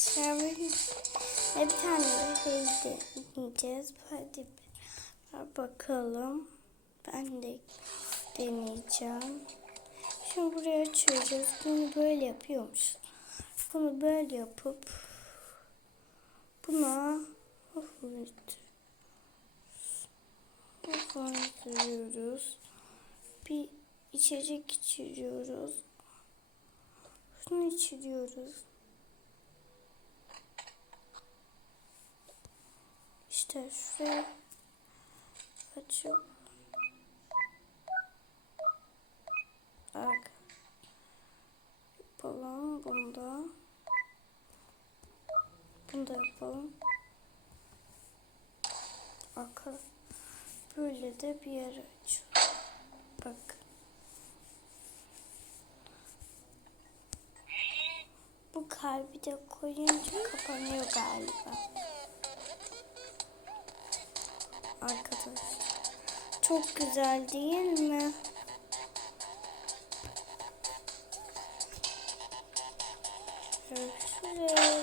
Şöyle bir tane şey deneyeceğiz. Hadi bakalım. Ben de deneyeceğim. Şimdi buraya açıyoruz. Bunu böyle yapıyormuş. Bunu böyle yapıp buna sürüyoruz. Bir içecek içiriyoruz. Şunu içiriyoruz. İşte şuraya açıp Bak. Yapalım bunda. Bunu da yapalım. Arka böyle de bir yer aç. Bak. Bu kalbi de koyunca kapanıyor galiba. Arkadaşlar. Çok güzel değil mi? Görüşürüz.